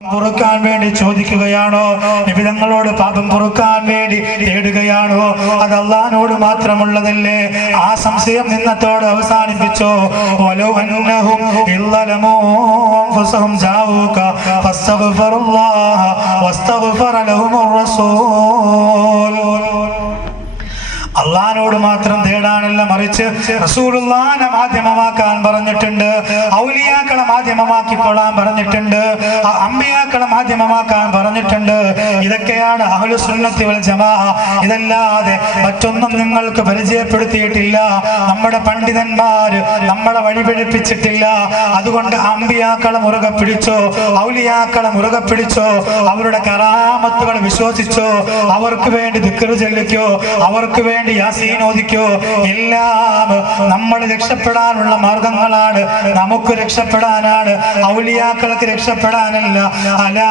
പൊറുക്കാൻ വേണ്ടി ചോദിക്കുകയാണോ? നിബിതങ്ങളോട് പാപം പൊറുക്കാൻ വേണ്ടി തേടുകയാണോ? അത് അള്ളഹാനോട് മാത്രമുള്ളതല്ലേ? ആ സംശയം നിന്നത്തോട് അവസാനിപ്പിച്ചോ? വലോ അള്ളഹാനോട് മാത്രം തേടാനല്ല മറിച്ച് റസൂലുള്ളാനെ മാധ്യമമാക്കാൻ പറഞ്ഞിട്ടുണ്ട്. ഔലിയാക്കളെ മാധ്യമമാക്കിക്കൊള്ളാൻ പറഞ്ഞിട്ടുണ്ട്. അമ്മയാക്കളെ മാധ്യമമാക്കാൻ പറഞ്ഞിട്ടുണ്ട്. ഇതൊക്കെയാണ് വൽ ഇതല്ലാതെ മറ്റൊന്നും നിങ്ങൾക്ക് പരിചയപ്പെടുത്തിയിട്ടില്ല. നമ്മുടെ പണ്ഡിതന്മാര് നമ്മളെ വഴിപിഴപ്പിച്ചിട്ടില്ല. അതുകൊണ്ട് അമ്പിയാക്കളെ മുറുകെ പിടിച്ചോ ഔലിയാക്കളെ മുറുകെ പിടിച്ചോ അവരുടെ കറാമത്തുകൾ വിശ്വസിച്ചോ അവർക്ക് വേണ്ടി ദിക്കറ് ചെല്ലിക്കോ അവർക്ക് വേണ്ടി യാസീനോദിക്കോ എല്ലാം നമ്മൾ രക്ഷപ്പെടാനുള്ള മാർഗങ്ങളാണ്. നമുക്ക് രക്ഷപ്പെടാനാണ്. ഔലിയാക്കൾക്ക് രക്ഷപ്പെടാനല്ല. അലാ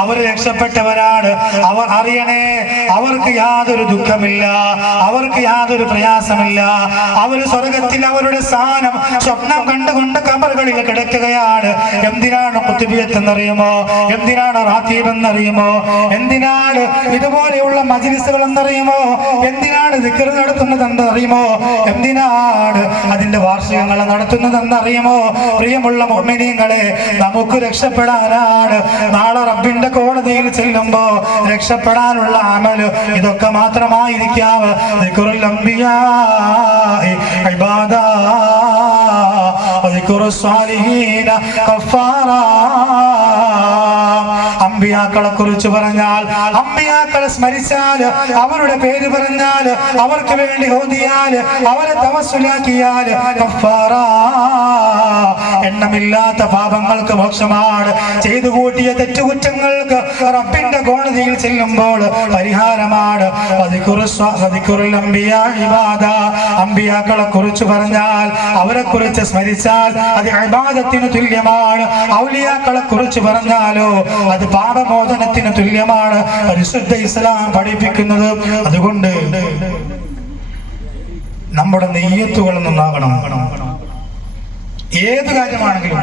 അവർ രക്ഷപ്പെട്ടവരാണ്. അവർ അറിയണേ അവർക്ക് യാതൊരു ദുഃഖമില്ല അവർക്ക് യാതൊരു പ്രയാസമില്ല. അവർ സ്വർഗത്തിൽ അവരുടെ സ്ഥാനം സ്വപ്നം കണ്ടുകൊണ്ട് കബറുകളിൽ കിടക്കുകയാണ്. എന്തിനാണ് കുത്തുബിയത്ത് എന്നറിയുമോ എന്തിനാണ് റാത്തീബ് എന്നറിയുമോ എന്തിനാണ് ഇതുപോലെയുള്ള മജിലിസുകൾ എന്നറിയുമോ എന്തിനാണ് ദിക്കർ നടത്തുന്നത് എന്നറിയുമോ എന്തിനാണ് അതിന്റെ വാർഷികങ്ങൾ നടത്തുന്നത് എന്നറിയുമോ പ്രിയമുള്ള മൊമ്മിനിയങ്ങളെ നമുക്ക് രക്ഷപ്പെടാനാണ്. നാളെ അള്ളാഹുവിന്റെ കോടതിയിൽ ചെല്ലുമ്പോ രക്ഷപ്പെടാനുള്ള അമൽ ഇതൊക്കെ മാത്രമായിരിക്കാം അമ്പിയാക്കളെ കുറിച്ച് പറഞ്ഞാൽ അമ്പിയാക്കളെ സ്മരിച്ചാൽ അവരുടെ പേര് പറഞ്ഞാൽ അവർക്ക് വേണ്ടി ഓതിയാൽ അവരെ തമസ്സുലാക്കിയാൽ കഫാറാ എണ്ണമില്ലാത്ത പാപങ്ങൾക്ക് മോക്ഷമാണ്. ചെയ്തു കൂട്ടിയ തെറ്റുകുറ്റങ്ങൾക്ക് റബ്ബിന്റെ കോടതിയിൽ ചെല്ലുമ്പോൾ പരിഹാരമാണ്. അമ്പിയാക്കളെ കുറിച്ച് പറഞ്ഞാൽ അവരെ കുറിച്ച് സ്മരിച്ചാൽ അത് ഇബാദത്തിന് തുല്യമാണ്. ഔലിയാക്കളെ കുറിച്ച് പറഞ്ഞാലോ അത് പാപമോചനത്തിന് തുല്യമാണ്. പരിശുദ്ധ ഇസ്ലാം പഠിപ്പിക്കുന്നത് അതുകൊണ്ട് നമ്മുടെ നെയ്യത്തുകൾ നന്നാകണം. ഏത് കാര്യമാണെങ്കിലും